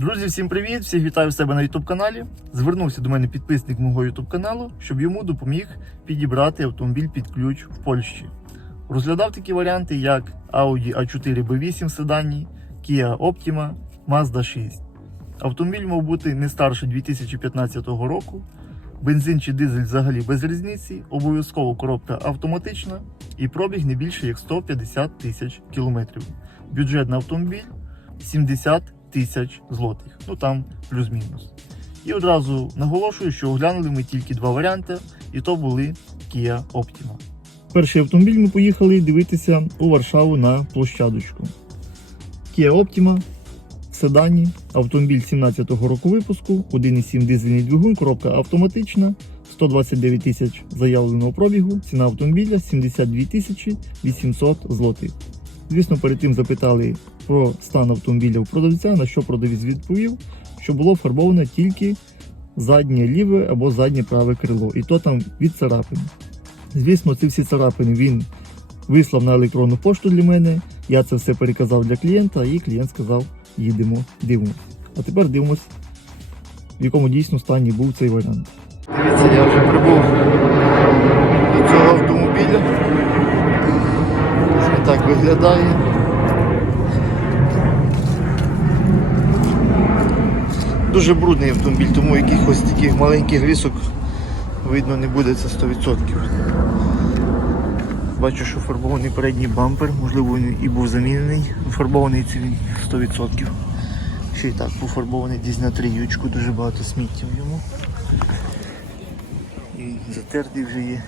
Друзі, всім привіт! Всіх вітаю в себе на YouTube каналі. Звернувся до мене підписник мого YouTube каналу, щоб йому допоміг підібрати автомобіль під ключ в Польщі. Розглядав такі варіанти, як Audi A4 B8 в седані, Kia Optima, Mazda 6. Автомобіль мав бути не старше 2015 року. Бензин чи дизель взагалі без різниці, обов'язково коробка автоматична і пробіг не більше як 150 тисяч кілометрів. Бюджет на автомобіль 70 тисяч злотих. Ну там плюс-мінус. І одразу наголошую, що оглянули ми тільки два варіанти, і то були Kia Optima. Перший автомобіль ми поїхали дивитися у Варшаву на площадочку. Kia Optima в седані, автомобіль 17-го року випуску, 1,7 дизельний двигун, коробка автоматична, 129 тисяч заявленого пробігу, ціна автомобіля 72 тисячі 800 злотих. Звісно, перед тим запитали про стан автомобіля у продавця, на що продавець відповів, що було фарбоване тільки заднє ліве або заднє праве крило, і то там від царапин. Звісно, ці всі царапини він вислав на електронну пошту для мене. Я це все переказав для клієнта, і клієнт сказав: їдемо, дивимося. А тепер дивимось, в якому дійсно стані був цей варіант. Дивіться, я вже прибув до цього автомобіля. Ось так виглядає. Дуже брудний автомобіль, тому якихось таких маленьких рисок видно не буде це 100%. Бачу, що фарбований передній бампер, можливо він і був замінений. Фарбований це він 100%. Ще й так пофарбований десь на тріючку, дуже багато сміття в ньому. І затертий вже є.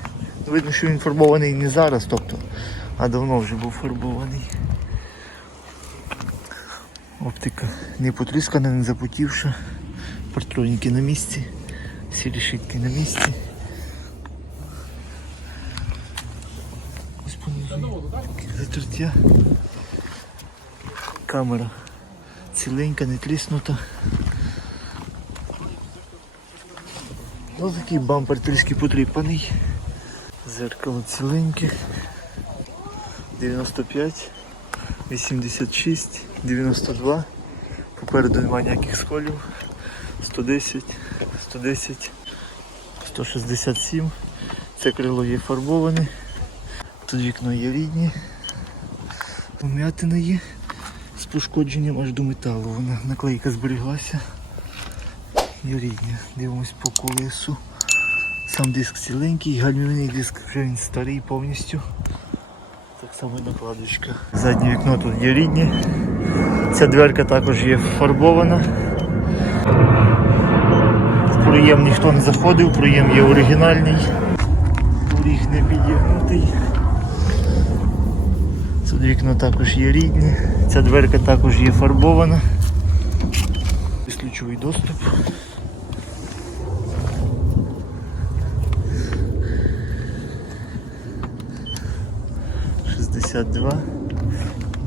Видно, що він фарбований не зараз, тобто, а давно вже був фарбований. Оптика не потріскана, не запотівша. Партроніки на місці, всі решітки на місці. Ось затертя. Камера ціленька, не тріснута. Ось такий бампер трішки потріпаний. Зеркало ціленьке. 95, 86, 92. Попереду немає ніяких сколів. 110, 110, 167. Це крило є фарбоване. Тут вікно є рідні. Вмятина є з пошкодженням аж до металу. Вона наклейка зберіглася. Є рідня. Дивимось по колесу. Сам диск ціленький, гальмівний диск вже він старий повністю. Так само і накладочка. Заднє вікно тут є рідні. Ця дверка також є фарбована. В проєм ніхто не заходив, проєм є оригінальний. Поріг не підігнутий. Тут вікно також є рідне. Ця дверка також є фарбована. Ключовий доступ. Шістдесят два,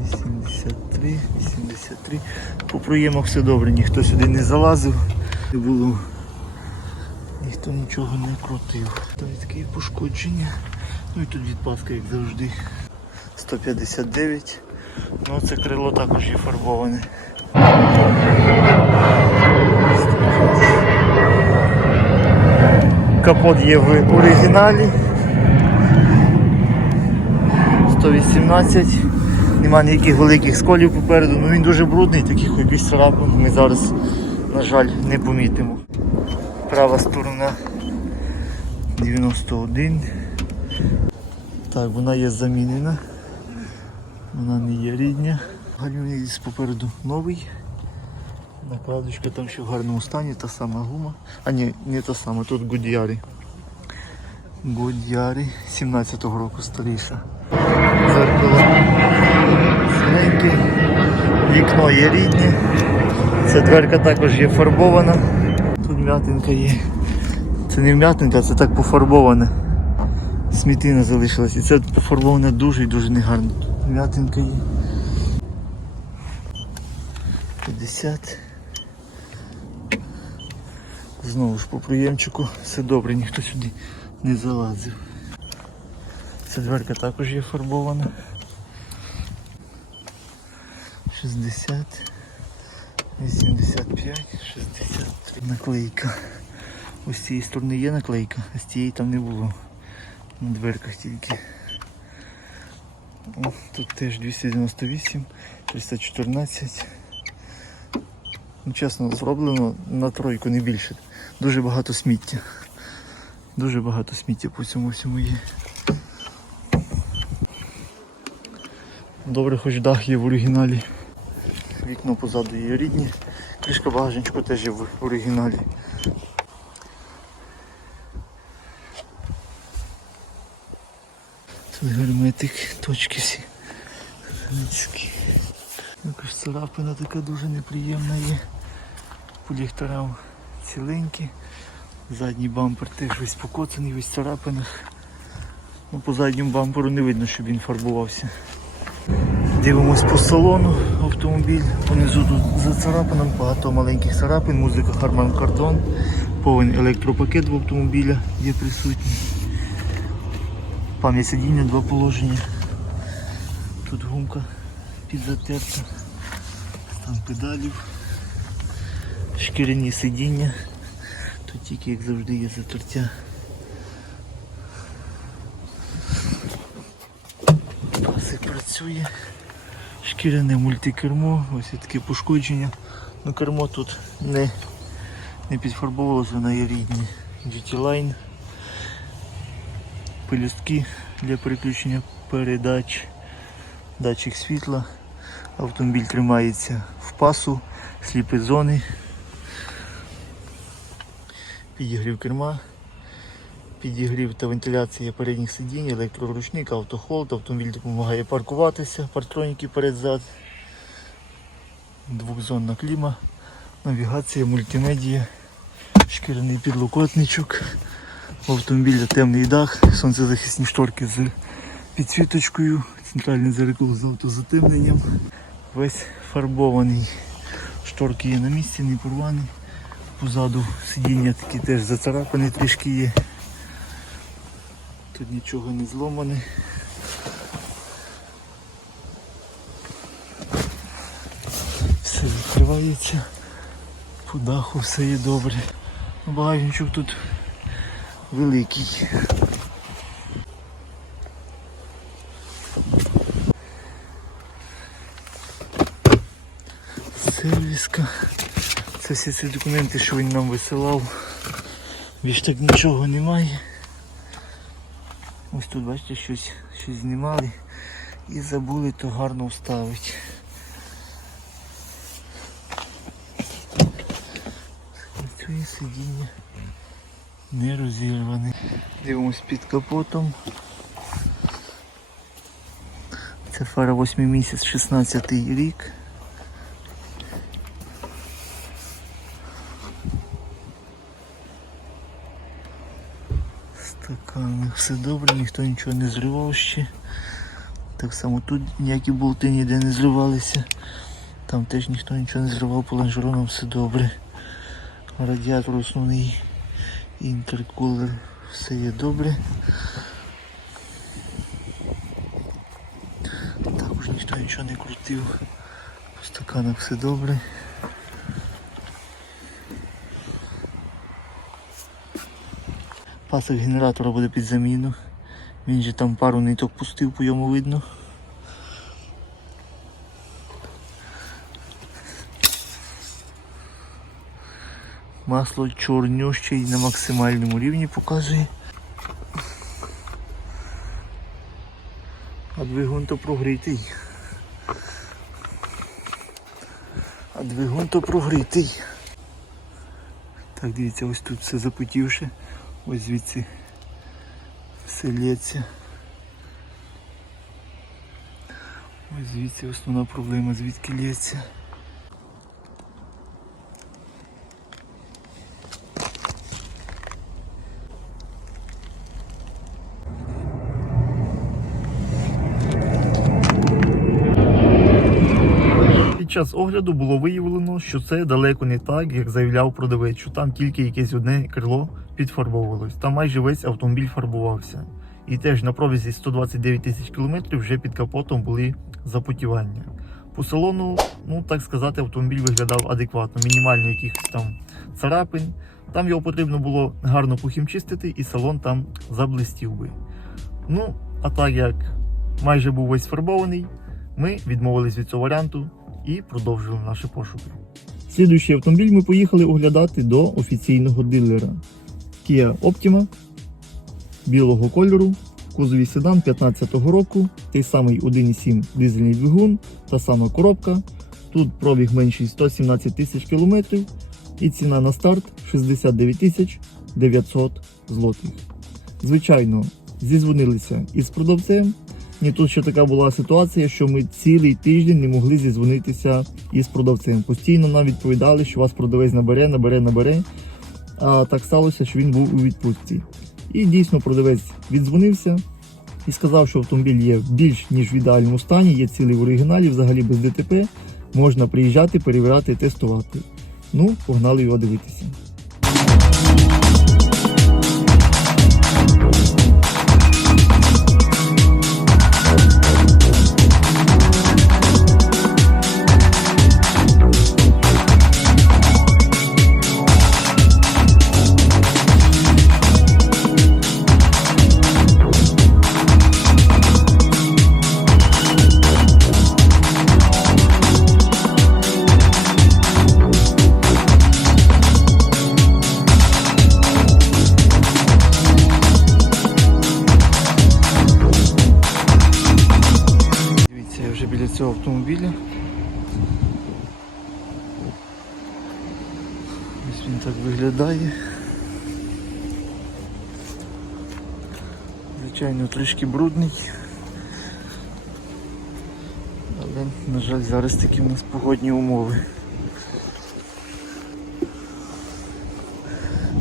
вісімдесят три, вісімдесят три. По проємах все добре, ніхто сюди не залазив. Було. Ніхто нічого не крутив. Такі пошкодження. Ну і тут відпадка, як завжди. 159. Ну це крило також є фарбоване. Капот є в оригіналі. 118. Нема ніяких великих сколів попереду, ну він дуже брудний, таких якийсь царапин ми зараз, на жаль, не помітимо. Права сторона 91. Так, вона є замінена. Вона не є рідня. Гальмівний десь попереду новий. Накладочка там ще в гарному стані, та сама гума. А ні, не та сама, тут Гудіарі. Гудіарі 17-го року старіша. Зеркало ціленьке. Вікно є рідне. Ця дверка також є фарбована. М'ятинка є. Це не м'ятинка, це так пофарбоване. Смітина залишилась. І це пофарбоване дуже і дуже негарно. М'ятинка є. 50. Знову ж по приємчику все добре, ніхто сюди не залазив. Ця дверка також є фарбована. 60, 85, 63. Наклейка. Ось з цієї сторони є наклейка, а з цієї там не було. На дверках тільки. О, тут теж 298, 314. Ну, чесно, зроблено на тройку, не більше. Дуже багато сміття. Дуже багато сміття по цьому всьому є. Добре, хоч дах є в оригіналі. Вікно позаду є рідні. Кришка багажничку теж є в оригіналі. Тут герметик, точки всі. Якось царапина така дуже неприємна є. По ліхтарам ціленькі. Задній бампер теж весь покоцаний, весь в царапинах. Ну, по задньому бамперу не видно, щоб він фарбувався. Дивимось по салону автомобіль. Понизу тут за царапином, багато маленьких царапин, музика Harman Kardon, повний електропакет в автомобіля є присутній. Пам'ять сидіння, два положення. Тут гумка підзатерта, стан педалів, шкіряні сидіння. Тут тільки, як завжди, є затертя. Пасик працює. Шкіряне мультикермо, ось є таке пошкодження. Ну кермо тут не, не підфарбовувалося, воно є рідні. GT Line. Пелюстки для переключення передач, датчик світла. Автомобіль тримається в пасу, сліпі зони, підігрів керма, підігрів та вентиляція передніх сидінь, електроручник, автохолд, автомобіль допомагає паркуватися, партроніки перед-зад, двохзонна кліма, навігація, мультимедія, шкіряний підлокотничок. У автомобіля темний дах, сонцезахисні шторки з підсвіточкою, центральне зеркало з автозатемненням. Весь фарбований. Шторки є на місці, не порвані. Позаду сидіння такі теж зацарапані трішки є. Тут нічого не зломане. Все відкривається. По даху все є добре. Багажничок тут великий. Сервіска. Це всі ці документи, що він нам висилав. Більш так нічого немає. Ось тут, бачите, щось, щось знімали і забули то гарно вставити. Працює сидіння не розірваний. Дивимось під капотом. Це фара 8 місяць, 16 рік. Стаканах все добре, ніхто нічого не зривав ще. Так само тут ніякі болти ніде не зривалися. Там теж ніхто нічого не зривав, по лонжеронам все добре. Радіатор основний інтеркулер, все є добре. Також ніхто нічого не крутив. По стаканах все добре. Пасок генератора буде під заміну. Він же там пару ниток пустив, по йому видно. Масло чорнюще і на максимальному рівні показує. А двигун то прогрітий. А двигун то прогрітий. Так, дивіться, ось тут все запотівше. Ось звідси все лється. Ось звідси основна проблема, звідки лється. Час огляду було виявлено, що це далеко не так, як заявляв продавець, що там тільки якесь одне крило підфарбовувалось. Там майже весь автомобіль фарбувався. І теж на пробізі 129 тисяч кілометрів вже під капотом були запотівання. По салону, ну так сказати, автомобіль виглядав адекватно, мінімально якихось там царапин. Там його потрібно було гарно похімчистити, і салон там заблистів би. Ну, а так як майже був весь фарбований, ми відмовились від цього варіанту і продовжили наші пошуки. Слідуючий автомобіль ми поїхали оглядати до офіційного дилера Kia Optima білого кольору, кузові седан 15-го року, той самий 1,7 дизельний двигун, та сама коробка. Тут пробіг менший 117 тисяч кілометрів і ціна на старт 69 тисяч 900 злотих. Звичайно, зізвонилися із продавцем. І тут ще така була ситуація, що ми цілий тиждень не могли зізвонитися із продавцем. Постійно нам відповідали, що вас продавець набере, набере, набере. А так сталося, що він був у відпустці. І дійсно продавець віддзвонився і сказав, що автомобіль є більш ніж в ідеальному стані, є цілий в оригіналі, взагалі без ДТП. Можна приїжджати, перевіряти, тестувати. Ну, погнали його дивитися. Погодні умови.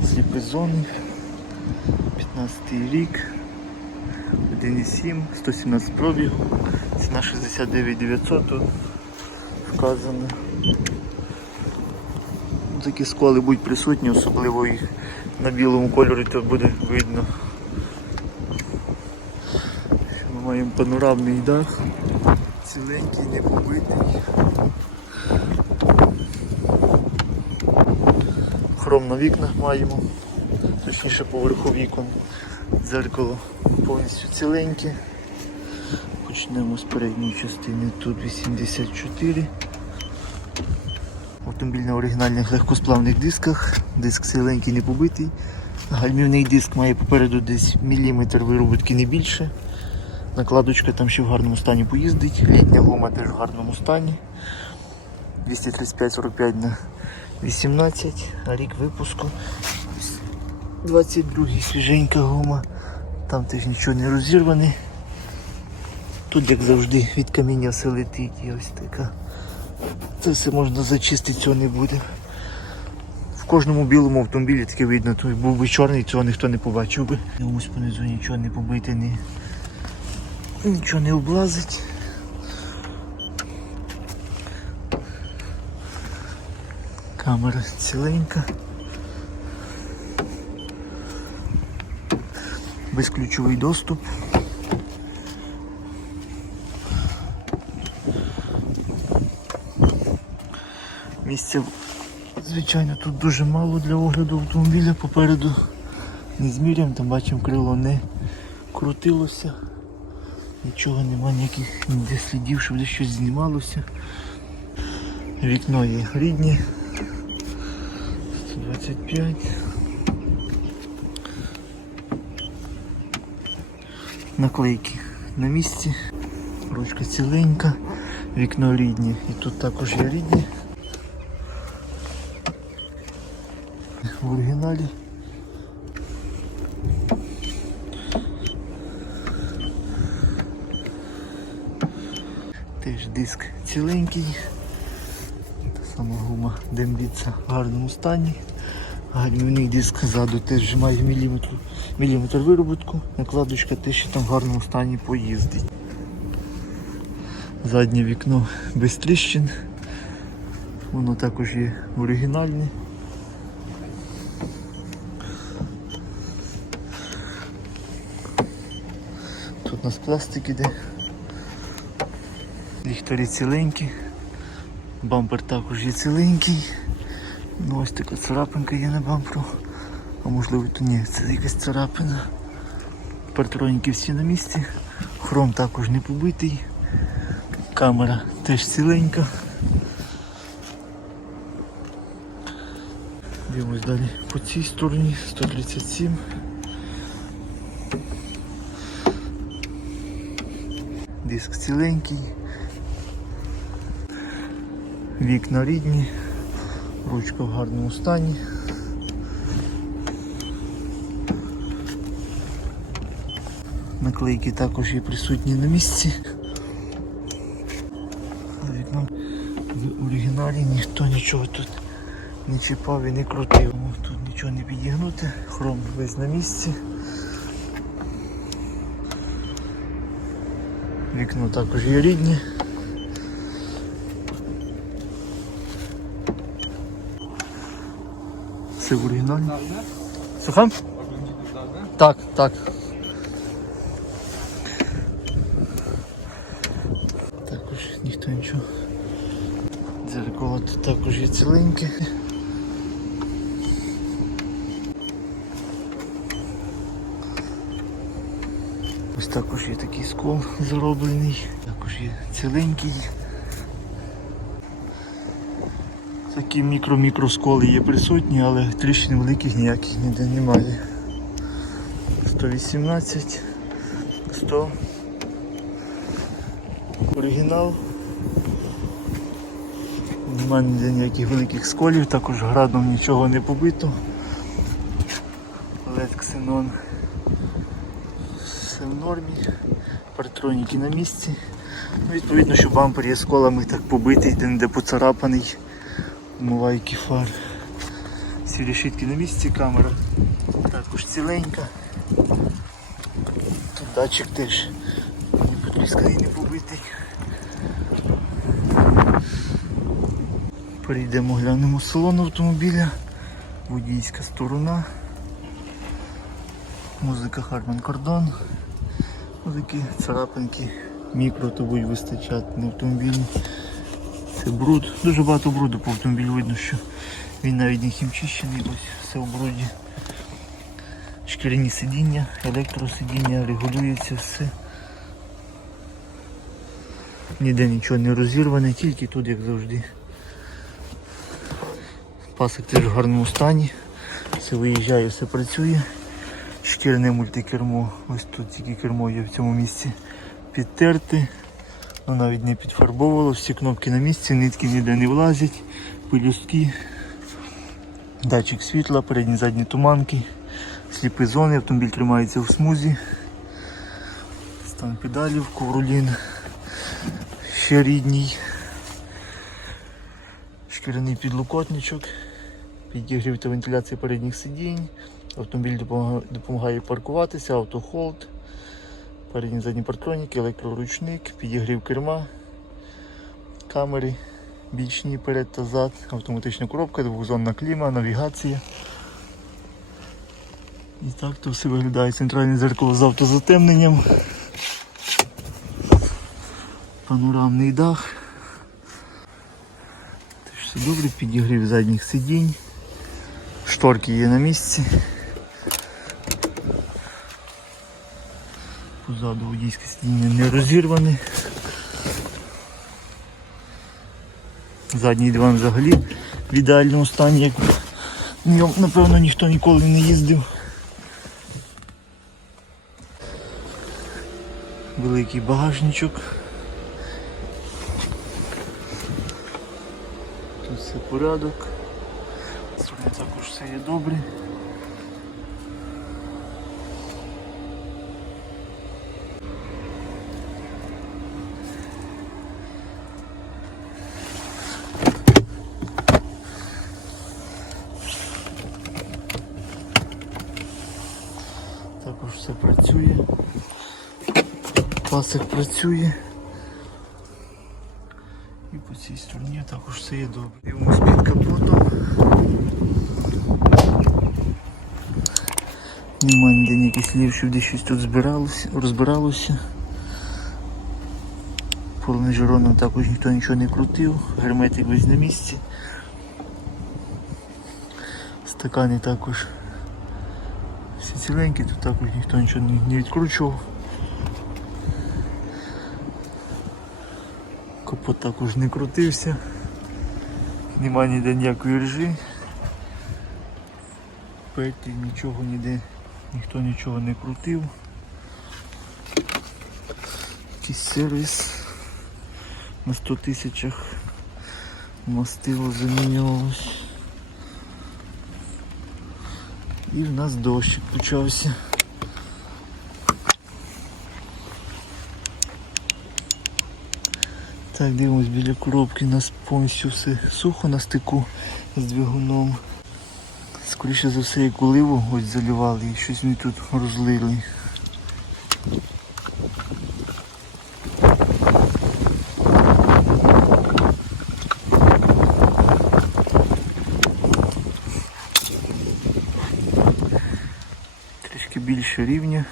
Сліпі зони. 15 рік. 1,7, 117 пробігу, ціна 69 900 тут вказано. Такі сколи будуть присутні, особливо їх на білому кольорі то буде видно. Ми маємо панорамний дах, ціленький, не побитий. На вікнах маємо, точніше поверху вікон. Дзеркало повністю ціленьке. Почнемо з передньої частини. Тут 84. Автомобіль на оригінальних легкосплавних дисках. Диск ціленький, не побитий. Гальмівний диск має попереду десь міліметр виробітки не більше. Накладочка там ще в гарному стані поїздить. Літня гума теж в гарному стані. 235-45 на 18, рік випуску 22 свіженька гума. Там теж нічого не розірване. Тут, як завжди, від каміння все летить і ось така. Це все можна зачистити, цього не буде. В кожному білому автомобілі таке видно, той був би чорний, цього ніхто не побачив би. Ось понизу нічого не побити, ні. нічого не облазить. Камера ціленька. безключовий доступ. Місця, звичайно, тут дуже мало для огляду автомобіля попереду. Не зміряємо, там бачимо крило не крутилося. Нічого нема, ніяких ніде слідів, щоб десь щось знімалося. Вікно є рідні. 125. наклейки на місці. Ручка ціленька, вікно рідні. І тут також є рідні. В оригіналі. Теж диск ціленький. Та сама гума дембіться в гарному стані. Гальмівний диск ззаду теж має міліметр, міліметр виробітку. Накладочка теж ще там в гарному стані поїздить. Заднє вікно без тріщин. Воно також є оригінальне. Тут у нас пластик іде. Ліхтарі ціленькі. Бампер також є ціленький. Ну, ось така царапинка є на бамперу. А можливо то ні, це якась царапина. Партроніки всі на місці. Хром також не побитий. Камера теж ціленька. Дивимось далі по цій стороні 137. Диск ціленький. Вікна рідні, ручка в гарному стані. Наклейки також є присутні на місці. Вікно в оригіналі ніхто нічого тут не чіпав і не крутив. Тут нічого не підігнути, хром весь на місці. Вікно також є рідне. Все в оригіналі. Слухам? Так, так. Також ніхто нічого. Дзеркало тут також є ціленьке. Ось також є такий скол зароблений, також є ціленький. Такі мікро-мікросколи є присутні, але тріщин великих ніяких ніде немає. 118, 100. Оригінал. Немає ніде ніяких великих сколів, також градом нічого не побито. LED Xenon все в нормі. Партроніки на місці. Ну, відповідно, що бампер є сколами так побитий, де не поцарапаний. Умивайки фар. Всі решітки на місці, камера також ціленька. Тут датчик теж не потрісканий, не побитий. Перейдемо, глянемо салон автомобіля. Водійська сторона. Музика Kardon. Ось такі царапинки. Мікро то будуть вистачати на автомобілі. Це бруд. Дуже багато бруду по автомобілю видно, що він навіть не хімчищений, ось все в бруді. Шкіряні сидіння, електросидіння, регулюється все. Ніде нічого не розірване, тільки тут, як завжди. Пасик теж в гарному стані. Все виїжджає, все працює. Шкіряне мультикермо. Ось тут тільки кермо є в цьому місці підтерте. Ну, навіть не підфарбовувало, всі кнопки на місці, нитки ніде не влазять, пилюстки, датчик світла, передні задні туманки, сліпі зони, автомобіль тримається в смузі, стан педалів, ковролін, ще рідній, шкіряний підлокотничок, підігрів та вентиляція передніх сидінь, автомобіль допомагає, паркуватися, автохолд. Передні задні партроніки, електроручник, підігрів керма, камери, бічні перед та зад, автоматична коробка, двохзонна кліма, навігація. І так то все виглядає центральне зеркало з автозатемненням. Панорамний дах. Теж все добре, підігрів задніх сидінь. Шторки є на місці. Позаду водійське сидіння не розірване. Задній диван взагалі в ідеальному стані, як в ньому, напевно, ніхто ніколи не їздив. Великий багажничок. Тут все порядок. Також все є добре. Також все працює. Пасик працює. І по цій стороні також все є добре. Дивимось під капотом. Немає ніде ніяких слів, щоб десь щось тут збиралося, розбиралося. По також ніхто нічого не крутив, герметик весь на місці. Стакани також всі ціленькі, тут також ніхто нічого не відкручував. Капот також не крутився. Нема ніде ніякої ржи. Петлі нічого ніде, ніхто нічого не крутив. Якийсь сервіс на 100 тисячах мастило замінювалось. І в нас дощик почався. Так, дивимось біля коробки, нас повністю все сухо на стику з двигуном. Скоріше за все, як оливу ось заливали і щось вони тут розлили. Трішки більше рівня.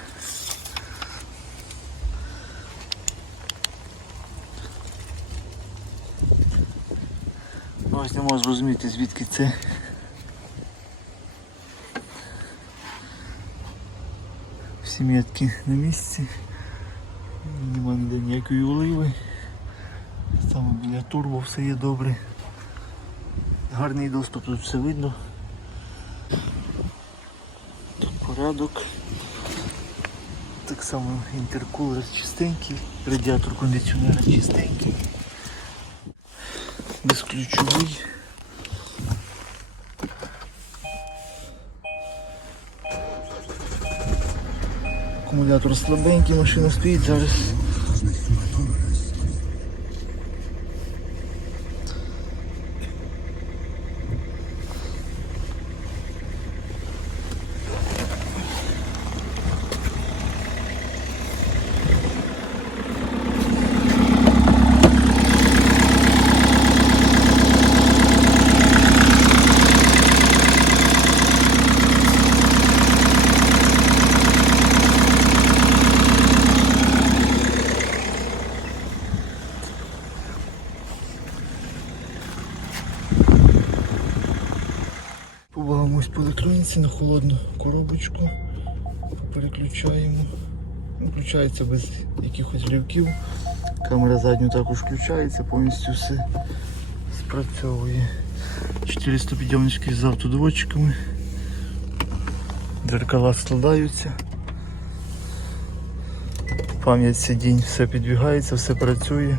Ну, зрозуміти звідки це. Всі метки на місці. Нема ніде ніякої оливи. Саме біля турбо все є добре. Гарний доступ, тут все видно. Тут порядок. Так само інтеркулер чистенький, радіатор кондиціонера чистенький. Безключовий. Акумулятор слабенький, машина стоїть зараз. По на холодну коробочку. Переключаємо. Ну, Включається без якихось рівків. Камера задню також включається, повністю все спрацьовує. 400 підйомнички з автодводчиками. Дзеркала складаються. Пам'ять сидінь, все підбігається, все працює.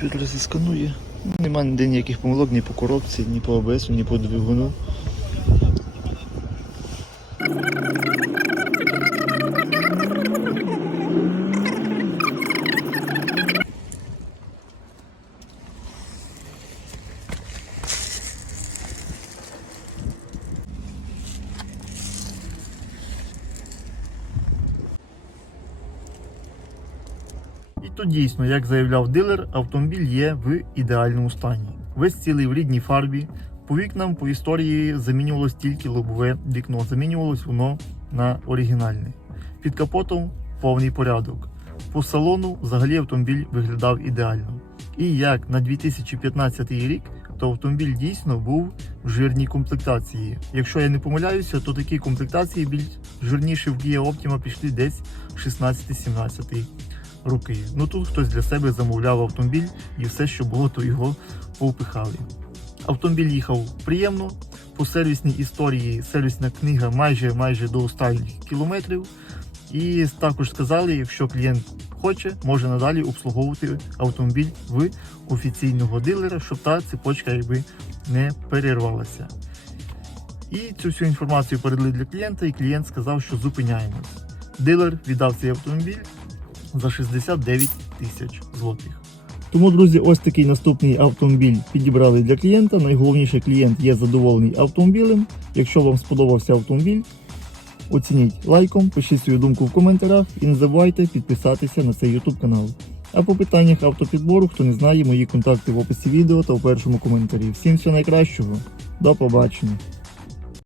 Комп'ютер зісканує. Нема ніде ніяких помилок ні по коробці, ні по АБС, ні по двигуну. І тут дійсно, як заявляв дилер, автомобіль є в ідеальному стані. Весь цілий в рідній фарбі. По вікнам, по історії замінювалось тільки лобове вікно. Замінювалось воно на оригінальне. Під капотом повний порядок. По салону взагалі автомобіль виглядав ідеально. І як на 2015 рік, то автомобіль дійсно був в жирній комплектації. Якщо я не помиляюся, то такі комплектації більш жирніші в Kia Optima пішли десь 16-17 роки. Ну тут хтось для себе замовляв автомобіль і все, що було, то його повпихали. Автомобіль їхав приємно. По сервісній історії сервісна книга майже майже до 100 кілометрів. І також сказали, якщо клієнт хоче, може надалі обслуговувати автомобіль в офіційного дилера, щоб та цепочка якби не перервалася. І цю всю інформацію передали для клієнта, і клієнт сказав, що зупиняємось. Дилер віддав цей автомобіль за 69 тисяч злотих. Тому, друзі, ось такий наступний автомобіль підібрали для клієнта. Найголовніше, клієнт є задоволений автомобілем. Якщо вам сподобався автомобіль, оцініть лайком, пишіть свою думку в коментарях і не забувайте підписатися на цей YouTube канал. А по питаннях автопідбору, хто не знає, мої контакти в описі відео та в першому коментарі. Всім всього найкращого, до побачення!